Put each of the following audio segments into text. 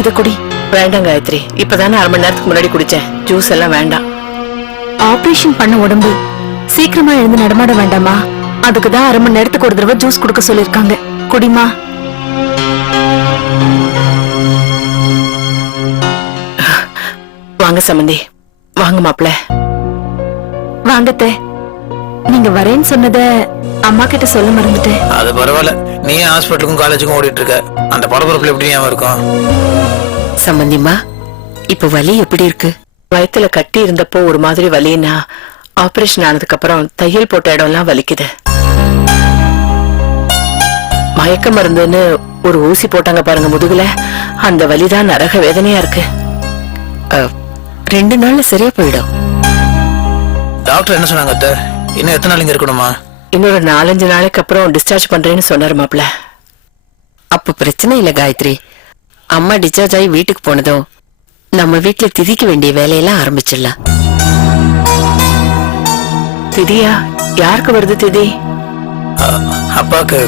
இத குடி. வேண்டாம் காயத்ரி, இப்பதானே அரை மணி நேரத்துக்கு முன்னாடி குடிச்சேன். ஜூஸ் எல்லாம் வேண்டாம். ஆபரேஷன் பண்ண உடம்பு சீக்கிரமா எழுந்து நடமாட வேண்டாமா? அதுக்குதான் அரை மணி நேரத்துக்கு ஒரு தடவை ஜூஸ் குடுக்க சொல்லிருக்காங்க. குடிமா. வாங்க சம்பந்தி, வாங்க மாப்பிள்ள. வாங்கத்த. நீங்க வரேன்னு சொன்னத அம்மா கிட்ட சொல்ல மறந்துட்டேன். அது பரவாயில்ல, நீ ஹாஸ்பிட்டலுக்கும் காலேஜுக்கும் ஓடிட்டு இருக்க. அந்த பரபரப்புல எப்படி ஞாபகம் இருக்கும்? சம்பந்திமா, இப்ப வலி எப்படி இருக்கு? வயித்துல கட்டி இருந்தப்போ ஒரு மாதிரி வலின்னா, ஆபரேஷன் ஆனதுக்கு அப்புறம் தையல் போட்ட இடம் எல்லாம் வலிக்குது. மயக்க மருந்துன்னு ஒரு ஊசி போட்டாங்க பாருங்க முதுகுல, அந்த வலிதான் நரக வேதனையா இருக்கு. 2 நாள்ல சரியா போயிடும். டாக்டர் என்ன சொன்னாங்க அத்தை? இன்னும் எத்தனை நாள் இங்க இருக்கணுமா? இன்னொரு 4-5 நாளைக்கு அப்புறம் டிஸ்சார்ஜ் பண்றேன்னு சொன்னாரு மாப்பிள்ள. அப்ப பிரச்சனை இல்ல காயத்ரி. அம்மா டிஸ்சார்ஜ் ஆகி வீட்டுக்கு போனதும் நம்ம வீட்டுல திதிக்க வேண்டிய வேலையெல்லாம் ஆரம்பிச்சிடலாம். திதியா? யாருக்கு வருது திதி? அப்பாக்கு.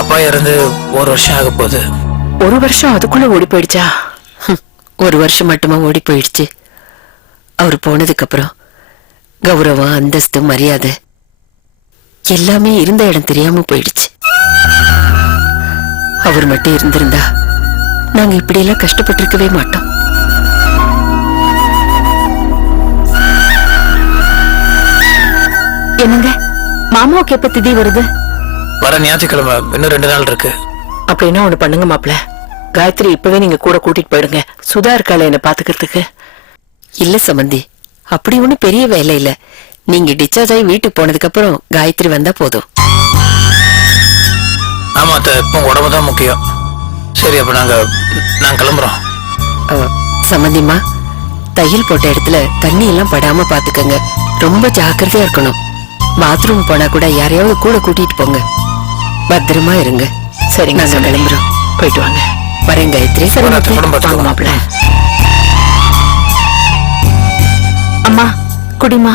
அப்பா இறந்து 1 வருஷம் ஆக போகுது. 1 வருஷம் அதுக்குள்ள ஓடி போயிடுச்சா? 1 வருஷம் மட்டுமா ஓடி போயிடுச்சு? அவர் போனதுக்கு அப்புறம் கௌரவம், அந்தஸ்து, மரியாதை எல்லாமே இருந்த இடம் தெரியாம போயிடுச்சு. அவர் மட்டும் இருந்திருந்தா நாங்க இப்படி எல்லாம் கஷ்டப்பட்டிருக்கவே மாட்டோம். என்னங்க, மாமாவுக்கு எப்ப திதி வருது? வர ஞாயிற்றுக்கிழமை. இன்னும் 2 நாள் இருக்கு. அப்படின்னா ஒண்ணு பண்ணுங்க மாப்பிள்ள, காயத்ரி இப்பவே நீங்க கூட கூட்டிட்டு போயிடுங்க. சுதா இருக்கால என்ன பாத்துக்கிறதுக்கு. இல்ல சம்பந்தி, அப்படி ஒண்ணு பெரிய வேலை இல்ல. நீங்க டிஸ்சார்ஜ் ஆகி வீட்டுக்கு போனதுக்கு அப்புறம் காயத்ரி வந்தா போதும். ஆமா அத்தை, இப்போ உடம்பு தான் முக்கியம். சரி, அப்ப நாங்க கிளம்புறோம். சம்பந்திமா, தையல் போட்ட இடத்துல தண்ணி எல்லாம் படாம பாத்துக்கங்க. ரொம்ப ஜாக்கிரதையா இருக்கணும். பாத்ரூம் போனா கூட யாரையாவது கூட கூட்டிட்டு போங்க. பத்திரமா இருங்க. சரிங்க, நாங்க கிளம்புறோம். போயிட்டு வாங்க. வரேன் காயத்ரி. வாங்க மாப்பிள்ள. அம்மா குடிமா.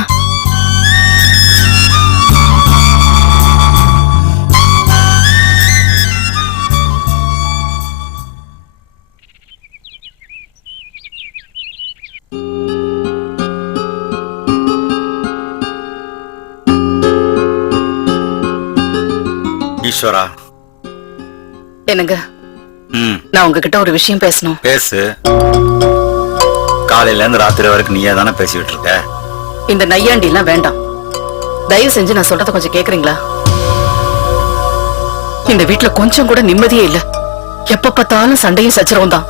ஈஸ்வரா. என்னங்க, நான் உங்ககிட்ட ஒரு விஷயம் பேசணும். பேசு. காலையில இருந்து ராத்திரி வரைக்கும் நீயே தானே பேசிட்டு இருக்க. இந்த நையாண்டி எல்லாம் வேண்டாம். தயவு செஞ்சு நான் சொல்றத கொஞ்சம் கேக்குறீங்களா? இந்த வீட்டுல கொஞ்சம் கூட நிம்மதியே இல்ல. எப்ப பார்த்தாலும் சண்டையும் சச்சரவும் தான்.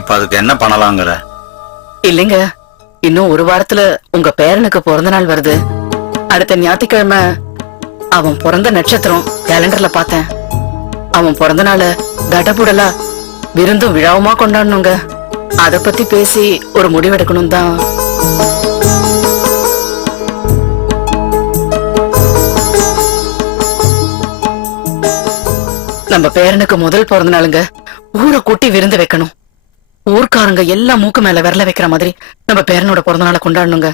இப்ப அதுக்கு என்ன பண்ணலாங்கிற? இல்லைங்க, இன்னும் 1 வாரத்துல உங்க பேரனுக்கு பிறந்த நாள் வருது. அடுத்த ஞாயிற்றுக்கிழமை அவன் பிறந்த நட்சத்திரம் கேலண்டர்ல பார்த்தேன். அவன் பிறந்த நாள தடபுடலா விருந்தும் விழாவுமா கொண்டாடணுங்க. அத பத்தி பேசி ஒரு முடிவெடுக்கணும் தான். நம்ம பேரனுக்கு முதல் பிறந்த நாளுங்க. ஊரை கூட்டி விருந்து வைக்கணும். ஊர்க்காரங்க எல்லாம் மூக்கு மேல விரல வைக்கிற மாதிரி நம்ம பேரனோட பிறந்த நாளை கொண்டாடணுங்க.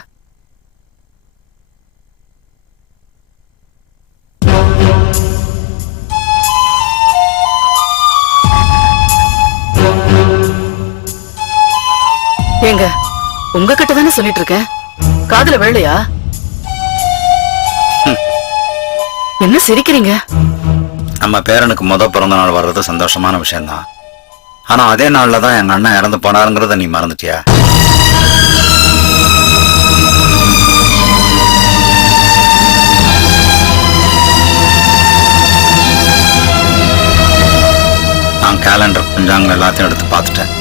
ஏங்க, உங்ககிட்ட தானே சொல்லிட்டு இருக்கேன். காதுல விழலையா? என்ன சிரிக்கிறீங்க? நம்ம பேரனுக்கு பிறந்த நாள் வர்றது சந்தோஷமான விஷயம்தான். ஆனா அதே நாள்ல தான் எங்க அண்ணன் இறந்து போனாருங்கிறத நீ மறந்துட்டியா? நான் கேலண்டர் பஞ்சாங்கம் எல்லாத்தையும் எடுத்து பார்த்துட்டேன்.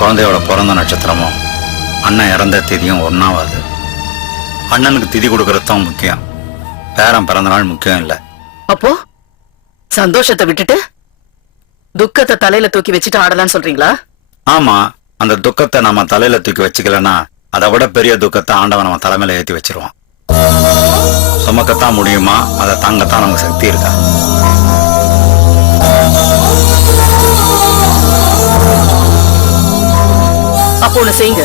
குழந்தையோட பிறந்த நட்சத்திரமும் அண்ணன் இறந்த தேதியும் ஒன்னா வருது. அண்ணனுக்கு திதி கொடுக்கறது தான் முக்கியம். பேரன் பிறந்த நாள் முக்கியம் இல்ல. அப்போ சந்தோஷத்தை விட்டுட்டு துக்கத்தை தலையில தூக்கி வச்சுட்டு ஆடலான்னு சொல்றீங்களா? ஆமா, அந்த துக்கத்தை நம்ம தலையில தூக்கி வச்சுக்கலன்னா அதை விட பெரிய துக்கத்தை ஆண்டவன் நம்ம தலைமையில ஏத்தி வச்சிருவான். சுமக்கத்தான் முடியுமா? அதை தாங்கத்தான் நமக்கு சக்தி இருக்கா? அப்போ ஒண்ணு செய்யுங்க.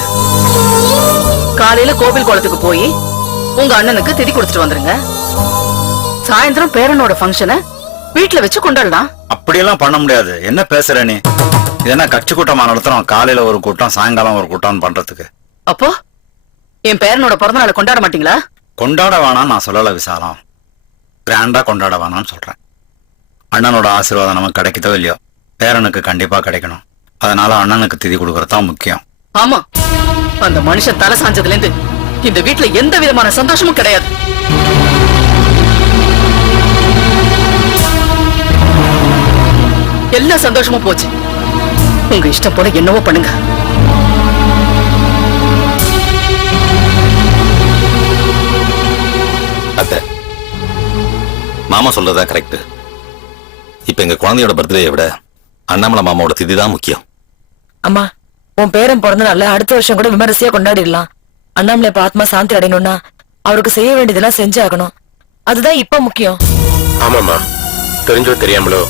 காலையில கோவில் குளத்துக்கு போய் உங்க அண்ணனுக்கு திதி கொடுத்துட்டு வந்துருங்க. சாயந்தரம் பேரனோட ஃபங்க்ஷனை வீட்டுல வச்சு கொண்டாடலாம். அப்படியெல்லாம் பண்ண முடியாது. என்ன பேசுற நீ? இது என்ன கட்சி கூட்டமா நடத்துறோம்? காலையில ஒரு கூட்டம், சாயங்காலம் ஒரு கூட்டம் பண்றதுக்கு. அப்போ என் பேரனோட பிறந்த நாளை கொண்டாட மாட்டீங்களா? கொண்டாட வேணாம் நான் சொல்லல விசாலம். கிராண்டா கொண்டாட வேணாம்னு சொல்றேன். அண்ணனோட ஆசீர்வாதம் நமக்கு கிடைக்குதோ இல்லையோ, பேரனுக்கு கண்டிப்பா கிடைக்கணும். அதனால அண்ணனுக்கு திதி கொடுக்கறதுதான் முக்கியம். ஆமா, அந்த மனுஷன் தலை சாஞ்சதுல இருந்து இந்த வீட்டுல எந்த விதமான சந்தோஷமும் கிடையாது. எல்லா சந்தோஷமும் போச்சு. உங்க இஷ்டம் போல என்னவோ பண்ணுங்க. அத்தை, மாமா சொல்றதா கரெக்ட். இப்ப எங்க குழந்தையோட பர்த்டேயை விட அண்ணாமலை மாமாவோட திதி தான் முக்கியம். அம்மா, உன் பேரன் பிறந்த நாள்ல அடுத்த வருஷம் கூட விமரிசையா கொண்டாடிடலாம். அண்ணாமலை இப்ப ஆத்மா சாந்தி அடையணும்னா அவருக்கு செய்ய வேண்டியதெல்லாம் செஞ்சாகணும். அதுதான் இப்ப முக்கியம். ஆமாமா, தெரிஞ்சோ தெரியாமலோ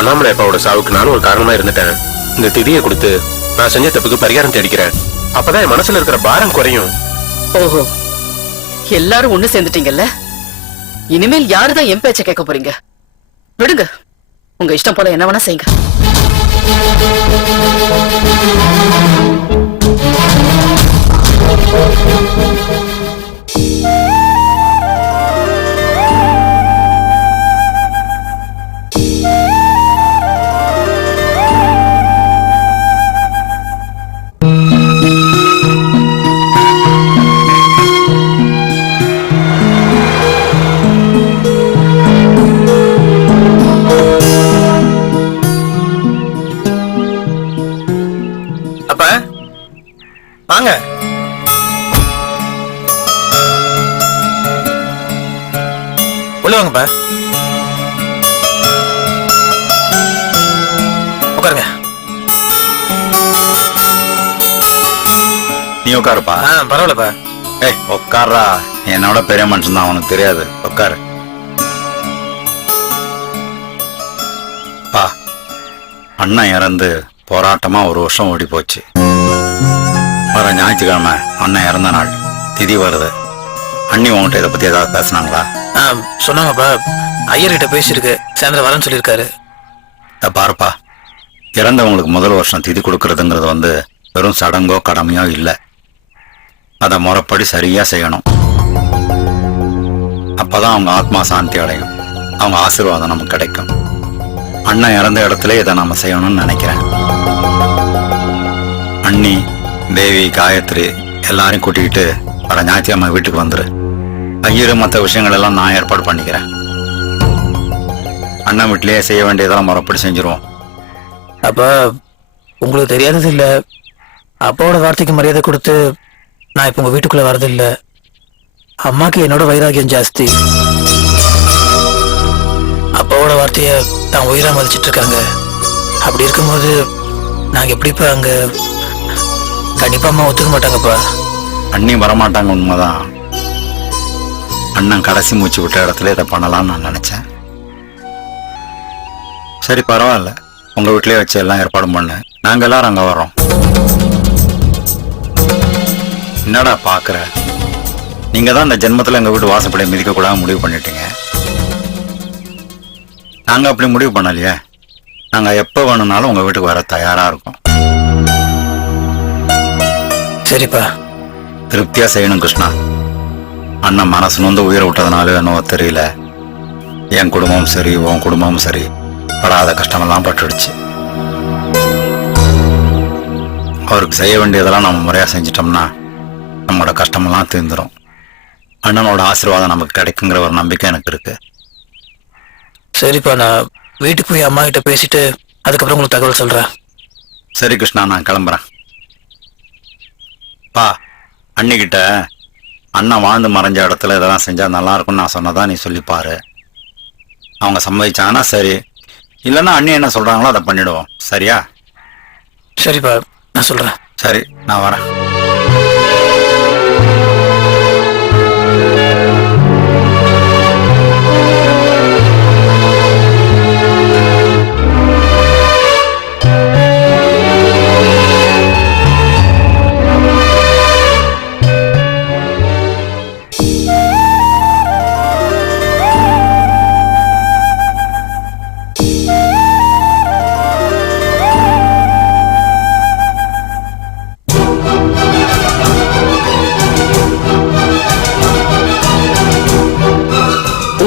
அண்ணாமலை அப்பாவோட சாவுக்கு நானும் ஒரு காரணமா இருந்துட்டேன். இந்த திதியை கொடுத்து நான் செஞ்ச தப்புக்கு பரிகாரம் தேடிக்கிறேன். அப்பதான் என் மனசுல இருக்கிற பாரம் குறையும். ஓஹோ, எல்லாரும் ஒண்ணு சேர்ந்துட்டீங்கல்ல. இனிமேல் யாருதான் என் பேச்ச கேட்க போறீங்க? விடுங்க, உங்க இஷ்டம் போல என்ன வேணா செய்யுங்க. அப்ப வாங்க. உள்ள வாங்கப்பா, உட்காருங்க. நீ உட்காருப்பா. பரவாயில்லப்பா. ஏய் உட்கார்றா, என்னோட பெரிய மனுஷன் தான், அவனுக்கு தெரியாது. உட்காரு. பா, அண்ணன் இறந்து போராட்டமா ஒரு வருஷம் ஓடி போச்சு. வர ஞாயிற்றுக்கிழமை அண்ணன் இறந்த நாள், திதி வருது. அண்ணி உங்ககிட்ட இதை பத்தி ஏதாவது பேசினாங்களா? சொன்னாங்கப்பா, ஐயர்கிட்ட பேசியிருக்கு, சாயந்தரம் வரேன்னு சொல்லியிருக்காரு. பாருப்பா, இறந்தவங்களுக்கு முதல் வருஷம் திதி கொடுக்கறதுங்கிறது வெறும் சடங்கோ கடமையோ இல்லை. அதை முறைப்படி சரியா செய்யணும். அப்பதான் அவங்க ஆத்மா சாந்தி அடையும், அவங்க ஆசீர்வாதம் நமக்கு கிடைக்கும். அண்ணன் இறந்த இடத்துல இதை நாம செய்யணும்னு நினைக்கிறேன். அண்ணி, தேவி, காயத்ரி எல்லாரையும் கூட்டிக்கிட்டு வர ஞாயிற்றுக்கிழமை வீட்டுக்கு வந்துரு. ஐயரு மற்ற விஷயங்கள் எல்லாம் நான் ஏற்பாடு பண்ணிக்கிறேன். அண்ணன் வீட்டிலேயே செய்ய வேண்டியதெல்லாம் முறைப்படி செஞ்சிருவோம். அப்ப உங்களுக்கு தெரியாதது இல்லை, அப்பாவோட வார்த்தைக்கு மரியாதை கொடுத்து நான் இப்போ உங்க வீட்டுக்குள்ள வரதில்லை. அம்மாக்கு என்னோட வைராகியம் ஜாஸ்தி. அப்பாவோட வார்த்தைய தான் உயிரா மதிச்சிட்டு இருக்காங்க. அப்படி இருக்கும்போது நாங்க எப்படிப்பா அங்க? கண்டிப்பா அம்மா ஒத்துக்க மாட்டாங்கப்பா. அண்ணி வரமாட்டாங்க, உண்மைதான். அண்ணன் கடைசி மூச்சு விட்ட இடத்துல இதை பண்ணலாம்னு நான் நினைச்சேன். சரி பரவாயில்ல, உங்க வீட்லயே வச்சு எல்லாம் ஏற்பாடு பண்ணு. நாங்க எல்லாரும் அங்க வர்றோம். என்னடா பாக்குற? நீங்க தான் இந்த ஜென்மத்துல எங்க வீட்டு வாசப்படியை மிதிக்க கூடாது முடிவு பண்ணிட்டீங்க. நாங்க அப்படி முடிவு பண்ணலையே. நாங்க எப்ப வேணும்னாலும் உங்க வீட்டுக்கு வர தயாரா இருக்கோம். சரிப்பா. திருப்தியா செய்யணும் கிருஷ்ணா. அண்ணன் மனசு நொந்து உயிரை விட்டதுனால என்னவோ தெரியல, என் குடும்பமும் சரி உன் குடும்பமும் சரி படாத கஷ்டமெல்லாம் பட்டுடுச்சு. அவருக்கு செய்ய வேண்டியதெல்லாம் நம்ம முறையா செஞ்சிட்டோம்னா நம்மளோட கஷ்டமெல்லாம் தீர்ந்துடும். அண்ணனோட ஆசீர்வாதம் நமக்கு கிடைக்குங்கிற ஒரு நம்பிக்கை எனக்கு இருக்கு. சரிப்பா, நான் வீட்டுக்கு போய் அம்மா கிட்ட பேசிட்டு அதுக்கப்புறம் உங்களுக்கு தகவல் சொல்றேன். சரி கிருஷ்ணா, நான் கிளம்புறேன். பா, அண்ணிக்கிட்ட அண்ணன் வாழ்ந்து மறைஞ்ச இடத்துல இதெல்லாம் செஞ்சா நல்லா இருக்கும்னு நான் சொன்னதான் நீ சொல்லிப்பாரு. அவங்க சம்மதிச்சாங்கன்னா சரி, இல்லைன்னா அண்ணி என்ன சொல்றாங்களோ அதை பண்ணிடுவோம். சரியா? சரிப்பா, நான் சொல்றேன். சரி, நான் வரேன்.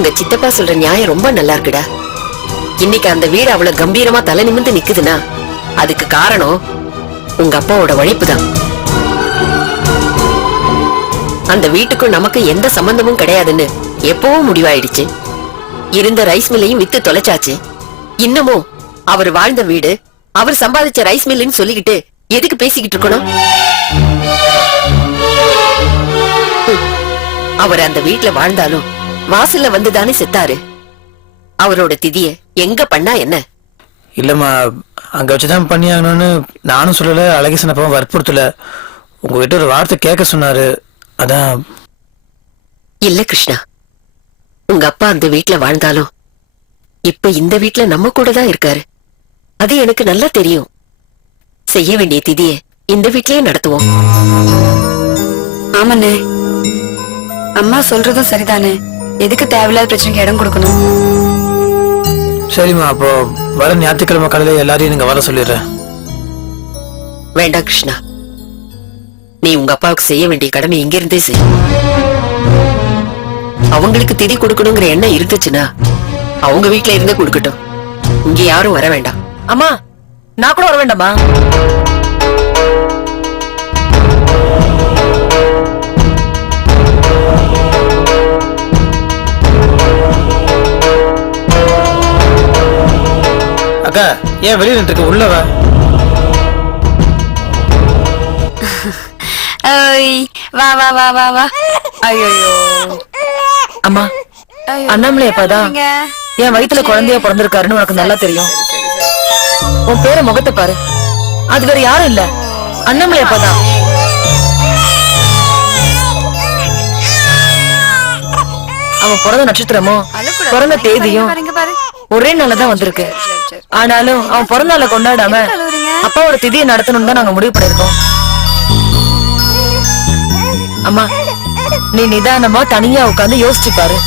உங்க சித்தப்பா சொல்ற நியாயம் ரொம்ப நல்லா இருக்குடா. இன்னைக்கு அந்த வீடு அவ்வளவு கம்பீரமா தலை நிமிர்ந்து நிக்குதுன்னா அதுக்கு காரணம் உங்க அப்பாவோட உழைப்பு தான். அந்த வீட்டுக்கும் நமக்கு எந்த சம்பந்தமும் கிடையாதுன்னு எப்பவும் முடிவாயிடுச்சு. இருந்த ரைஸ் மில்லையும் வித்து தொலைச்சாச்சு. இன்னமும் அவர் வாழ்ந்த வீடு, அவர் சம்பாதிச்ச ரைஸ் மில்லுன்னு சொல்லிக்கிட்டு எதுக்கு பேசிக்கிட்டு இருக்கணும்? அவர் அந்த வீட்டுல வாழ்ந்தாலும் வாசல்ல வந்துதானே செத்தாரு. அவரோட திதிய எங்க பண்ணா என்ன? இல்லம்மா, அங்க வச்சுதான் பண்ணியாகணும்னு நானும் சொல்லல, அழகேசன் அப்பாவும் வற்புறுத்தல. உங்ககிட்ட ஒரு வார்த்தை கேட்க சொன்னாரு, அதான். இல்ல கிருஷ்ணா, உங்க அப்பா அந்த வீட்டுல வாழ்ந்தாலும் இப்ப இந்த வீட்டுல நம்ம கூட தான் இருக்காரு. அது எனக்கு நல்லா தெரியும். செய்ய வேண்டிய திதிய இந்த வீட்லயே நடத்துவோம். ஆமாண்ணே, அம்மா சொல்றதும் சரிதானே. எதுக்கு தேவையில்லாத பிரச்சனைக்கு இடம் கொடுக்கணும்? சரிம்மா, அப்போ வர ஞாயிற்றுக்கிழமை காலையில எல்லாரையும் நீங்க வர சொல்லிடுறேன். வேண்டாம் கிருஷ்ணா, நீ உங்க அப்பாவுக்கு செய்ய வேண்டிய கடமை இங்க இருந்தே செய். அவங்களுக்கு திதி கொடுக்கணுங்கிற எண்ணம் இருந்துச்சுன்னா அவங்க வீட்டுல இருந்தே கொடுக்கட்டும். இங்க யாரும் வர வேண்டாம். அம்மா, நான் கூட வர வேண்டாமா? அக்கா, ஏன் வெளியே நின்று உள்ள வா. வா வா வா வா வா. ஐயோ அம்மா, அண்ணாமலை அப்பாதான் என் வயித்துல குழந்தைய பிறந்திருக்காருன்னு உனக்கு நல்லா தெரியும். உன் பேர முகத்தை பாரு, அது வேற யாரும் இல்ல, அண்ணாமலை அப்பாதான். அவன் பிறந்த நட்சத்திரமும் பிறந்த தேதியும் ஒரே நாள்தான் வந்திருக்கு. ஆனாலும் அவன் பிறந்த நாளை கொண்டாடாம அப்பாவோட திதியை நடத்தணும்னு தான் நாங்க முடிவு பண்ணிருக்கோம். அம்மா, நீ நிதானமா தனியா உட்காந்து யோசிச்சு பாரு.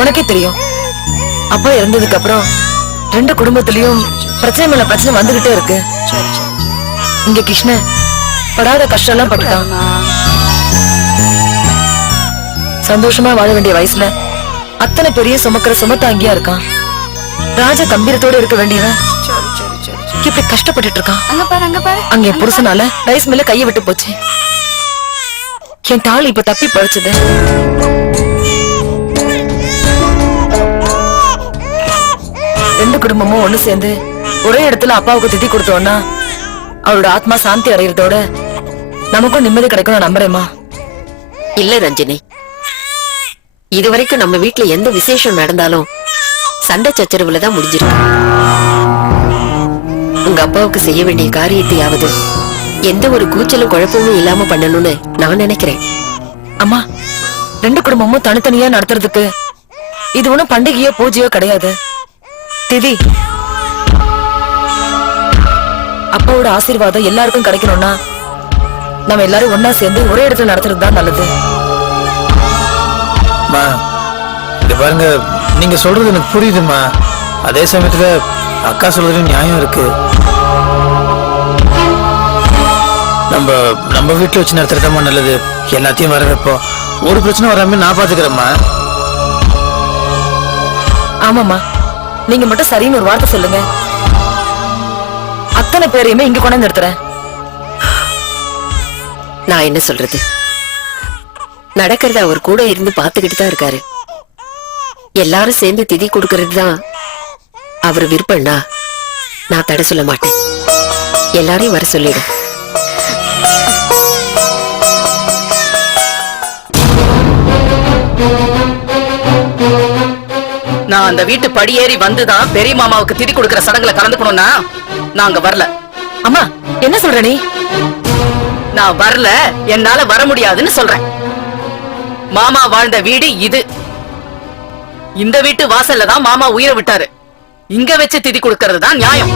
உனக்கே தெரியும், அப்பா இறந்ததுக்கு அப்புறம் 2 குடும்பத்திலயும் பிரச்சனை மேல பிரச்சனை வந்துகிட்டே இருக்கு. இங்க கிருஷ்ண படாத கஷ்டம் எல்லாம் பட்டுட்டான். சந்தோஷமா வாழ வேண்டிய வயசுல அத்தனை பெரிய சுமக்கிற சுமத்தாங்கியா இருக்கான். ராஜ கம்பீரத்தோட இருக்க வேண்டியவன் இப்படி கஷ்டப்பட்டுட்டு இருக்கான். அங்க என் புருஷனால ரைஸ் மேல கைய விட்டு போச்சு. என் தாலி இப்ப தப்பி பழிச்சது. ரெண்டு குடும்பமும் ஒண்ணு சேர்ந்து ஒரே இடத்துல அப்பாவுக்கு திதி கொடுத்தோம்னா அவரோட ஆத்மா சாந்தி அடைகிறதோட நமக்கும் நிம்மதி கிடைக்கும் நான் நம்புறேம்மா. இல்ல ரஞ்சினி, இதுவரைக்கும் நம்ம வீட்டுல எந்த விசேஷம் நடந்தாலும் சண்டை சச்சரவுல தான் முடிஞ்சிருக்கு. உங்க அப்பாவுக்கு செய்ய வேண்டிய காரியத்தையாவது எந்த ஒரு கூச்சலும் குழப்பமும் இல்லாம பண்ணணும்னு நான் நினைக்கிறேன். அம்மா, 2 குடும்பமும் தனித்தனியா நடத்துறதுக்கு இது ஒண்ணும் பண்டிகையோ பூஜையோ கிடையாது. திதி அப்பாவோட ஆசீர்வாதம் எல்லாருக்கும் கிடைக்கணும்னா நம்ம எல்லாரும் ஒன்னா சேர்ந்து ஒரே இடத்துல நடத்துறது தான் நல்லது. இங்க பாருங்க, நீங்க சொல்றது எனக்கு புரியுதுமா. அதே சமயத்துல அக்கா சொல்றது நியாயம் இருக்கு. நம்ம வீட்டுல வச்சு நடத்துறதாம்மா நல்லது. எல்லாத்தையும் வர வைப்போம், ஒரு பிரச்சனை வராம நான் பாத்துக்கிறேம்மா. ஆமாமா, நீங்க மட்டும் சரின்னு ஒரு வார்த்தை சொல்லுங்க, அத்தனை பேரையுமே இங்க கொண்டு நிறுத்துறேன். நான் என்ன சொல்றது, நடக்கிறத அவர் கூட இருந்து பாத்துக்கிட்டு தான் இருக்காரு. எல்லாரும் சேர்ந்து திதி கொடுக்கறது தான் அவர் விருப்பம்னா நான் தடை சொல்ல மாட்டேன். எல்லாரையும் வர சொல்லிடு. நான் அந்த வீட்டு படியேறி வந்துதான் பெரிய மாமாவுக்கு திதி கொடுக்கிற சடங்குல கலந்துக்கணும்னா நாங்க வரல. அம்மா, என்ன சொல்ற நீ? நான் வரல, என்னால வர முடியாதுன்னு சொல்றேன். மாமா வாழ்ந்த வீடு இது. இந்த வீட்டு வாசல்ல தான் மாமா உயிரை விட்டாரு. இங்க வச்சு திதி கொடுக்கறது தான் நியாயம்.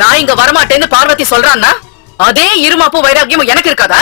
நான் இங்க வரமாட்டேன்னு பார்வதி சொல்றான்னா அதே இருமாப்பு வைராக்கியமும் எனக்கு இருக்காதா?